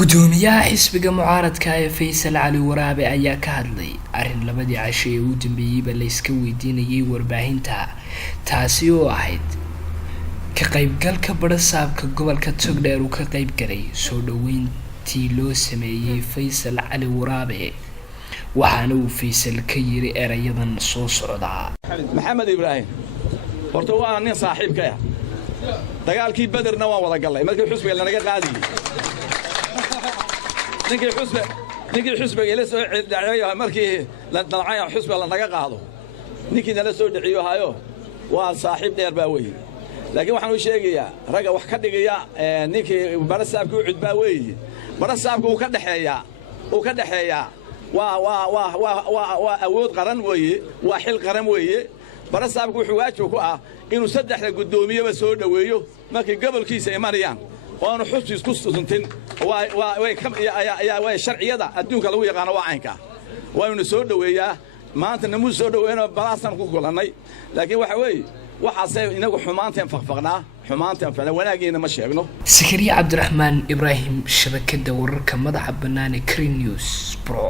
gudoomiyaha xisbiga mucaaradka ee Faysal Cali Waraabe ayaa ka hadlay arin labadii casho ee uu dambeeyay la iska weydiinayay warbaahinta taasi oo ahayd ka qaybgalka barasaabka gobolka Togdheer uu ka qayb galay soo dhaweyntii loo sameeyay Faysal Cali Waraabe waxaana uu Faysal ka yiri erayadan soo socda Maxamed Ibrahim horta waa nin saaxiibka ah dagaalkii Badarna waa wada galay markii xusbiga la naga qaadiyay ninkii xusbiga la soo dhacay markii la dalcay xusbiga la naga qaado ninkii la soo dhaciyo hayo waa saaxiib dheer baa weey laakiin waxaan u sheegayaa raga wax ka dhigaya ninkii barasaabku u cudbaa weey barasaabku uu ka dhaxeeyaa waa awood qaran weeye waa xil qaran weeye barasaabku wuxuu waajib ku ah inuu saddexda gudoomiyaba soo dhaweeyo markii gobolkiisa imanayaan waanu xusbi isku suntin way sharciyada adduunka lagu yaqaan waa aynka waanu soo dhaweeyaa maanta namu soo dhaweeyno balaasan ku kulanay laakiin waxa weey waxaasay inagu xumaanteen wanaageena ma sheegno Sakariya Cabdiraxmaan Ibrahim shabakada wararka madaxa bannaan ee Crane News Pro